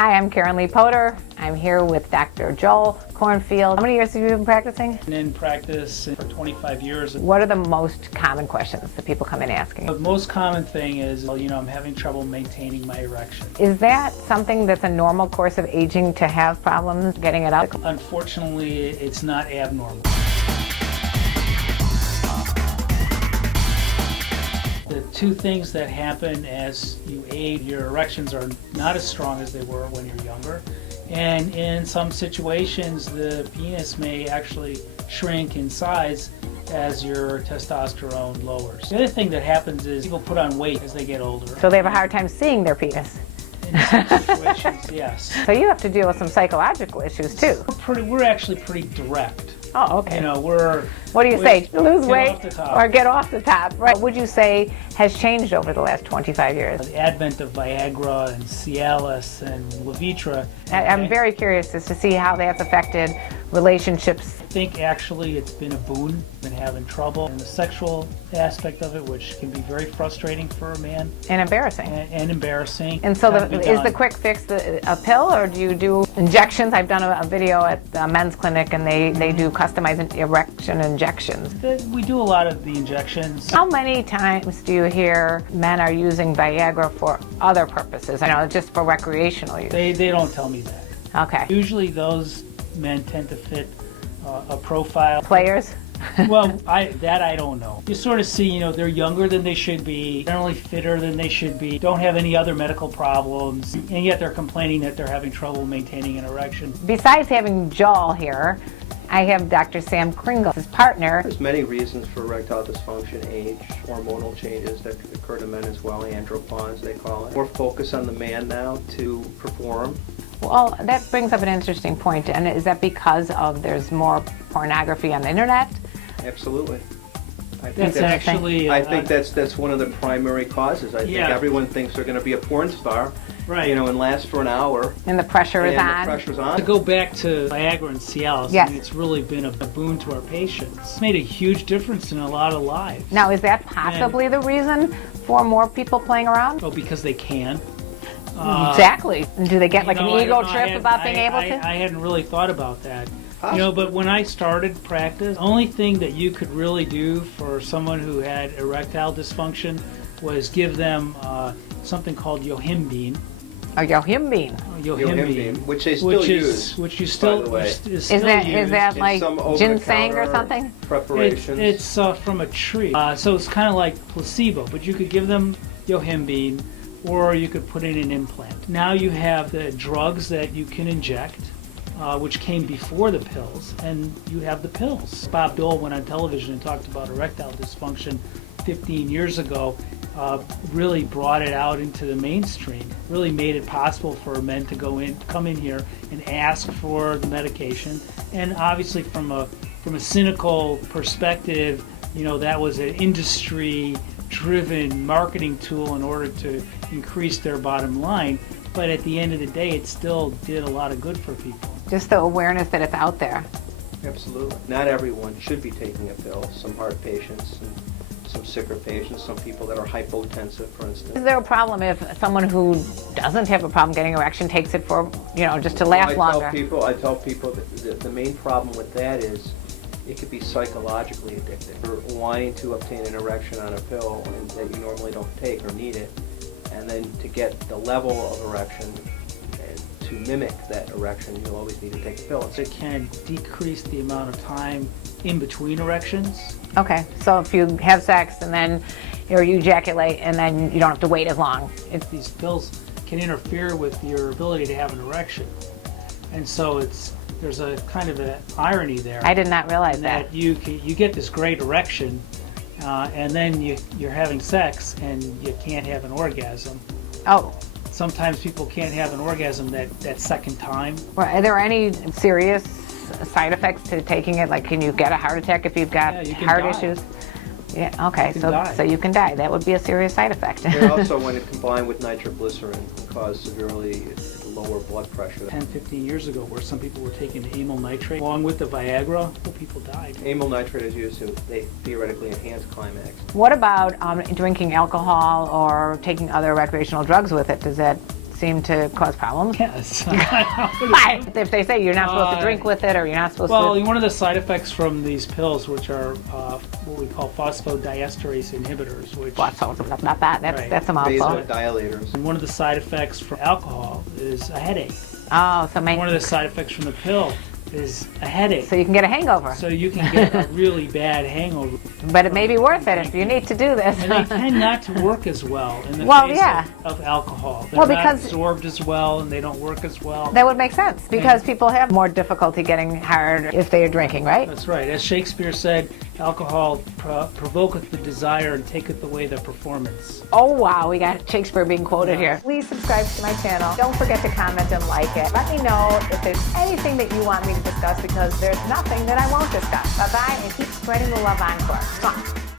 Hi, I'm KarenLee Potter. I'm here with Dr. Joel Cornfield. How many years have you been practicing? Been in practice for 25 years. What are the most common questions that people come in asking? The most common thing is, I'm having trouble maintaining my erection. Is that something that's a normal course of aging to have problems getting it up? Unfortunately, it's not abnormal. The two things that happen as you age, your erections are not as strong as they were when you're younger. And in some situations, the penis may actually shrink in size as your testosterone lowers. The other thing that happens is people put on weight as they get older. So they have a hard time seeing their penis. In some situations, yes. So you have to deal with some psychological issues too. We're actually pretty direct. Oh, okay. What do you say? Lose weight or get off the top, right? What would you say has changed over the last 25 years? The advent of Viagra and Cialis and Levitra. I'm very curious as to see how that's affected relationships. I think actually it's been a boon. Been having trouble in the sexual aspect of it, which can be very frustrating for a man. And embarrassing. And embarrassing. And so is the quick fix a pill, or do you do injections? I've done a video at the men's clinic, and they do customized erection injections. We do a lot of the injections. How many times do you hear men are using Viagra for other purposes? I know, just for recreational use. They don't tell me that. Okay. Usually those men tend to fit a profile. Players? Well, I don't know. You sort of see, they're younger than they should be, generally fitter than they should be, don't have any other medical problems, and yet they're complaining that they're having trouble maintaining an erection. Besides having Joel here, I have Dr. Sam Kringle, his partner. There's many reasons for erectile dysfunction: age, hormonal changes that could occur to men as well, andropause they call it. More focus on the man now to perform. Well, that brings up an interesting point, and is that because there's more pornography on the internet? Absolutely. I think that's one of the primary causes. I think everyone thinks they're going to be a porn star, right? And last for an hour. And the pressure is on. The pressure's on. To go back to Viagra and Cialis, yes. It's really been a boon to our patients. It's made a huge difference in a lot of lives. Now, is that possibly the reason for more people playing around? Oh, because they can. Exactly. Do they get an ego trip about being able to? I hadn't really thought about that. But when I started practice, the only thing that you could really do for someone who had erectile dysfunction was give them something called yohimbine. Oh, yohimbine. Yohimbine, which they still use. Which you still, by the way. is still used. Is that like ginseng or something? Preparations. It's from a tree. So it's kind of like placebo, but you could give them yohimbine, or you could put in an implant. Now you have the drugs that you can inject, which came before the pills, and you have the pills. Bob Dole went on television and talked about erectile dysfunction 15 years ago, really brought it out into the mainstream, really made it possible for men to come in here and ask for the medication. And obviously from a cynical perspective, that was an industry-driven marketing tool in order to increase their bottom line. But at the end of the day, it still did a lot of good for people. Just the awareness that it's out there. Absolutely. Not everyone should be taking a pill. Some heart patients and some sicker patients, some people that are hypotensive, for instance. Is there a problem if someone who doesn't have a problem getting erection takes it for, just to last longer? I tell people that the main problem with that is it could be psychologically addictive. You're wanting to obtain an erection on a pill that you normally don't take or need it, and then to get the level of erection and to mimic that erection, you'll always need to take a pill. It can decrease the amount of time in between erections. Okay, so if you have sex and then you ejaculate and then you don't have to wait as long. These pills can interfere with your ability to have an erection, and so there's a kind of an irony there. I did not realize that. You get this great erection, and then you're having sex and you can't have an orgasm. Oh. Sometimes people can't have an orgasm that second time. Well, are there any serious side effects to taking it? Like, can you get a heart attack if you've got heart issues? Yeah, okay, so you can die. That would be a serious side effect. And also, when it combined with nitroglycerin, cause severely lower blood pressure. 10, 15 years ago, where some people were taking amyl nitrate along with the Viagra, people died. Amyl nitrate is used to theoretically enhance climax. What about drinking alcohol or taking other recreational drugs with it? Does that seem to cause problems. Yes. If they say you're not supposed to drink with it or you're not supposed Well, to... one of the side effects from these pills, which are what we call phosphodiesterase inhibitors, which Not that. That's a mouthful. Vasodilators. and one of the side effects from alcohol is a headache. Oh, so One of the side effects from the pill is a headache. so you can get a hangover. So you can get a really bad hangover. But it may be worth it if you need to do this. And they tend not to work as well in the Well, face yeah. of alcohol. They're Well, not because- absorbed as well, and they don't work as well. That would make sense because people have more difficulty getting hard if they are drinking, right? That's right. As Shakespeare said, alcohol provoketh the desire and taketh away the performance. Oh, wow, we got Shakespeare being quoted here. Please subscribe to my channel. Don't forget to comment and like it. Let me know if there's anything that you want me to discuss because there's nothing that I won't discuss. Bye-bye and keep spreading the love encore. Mwah.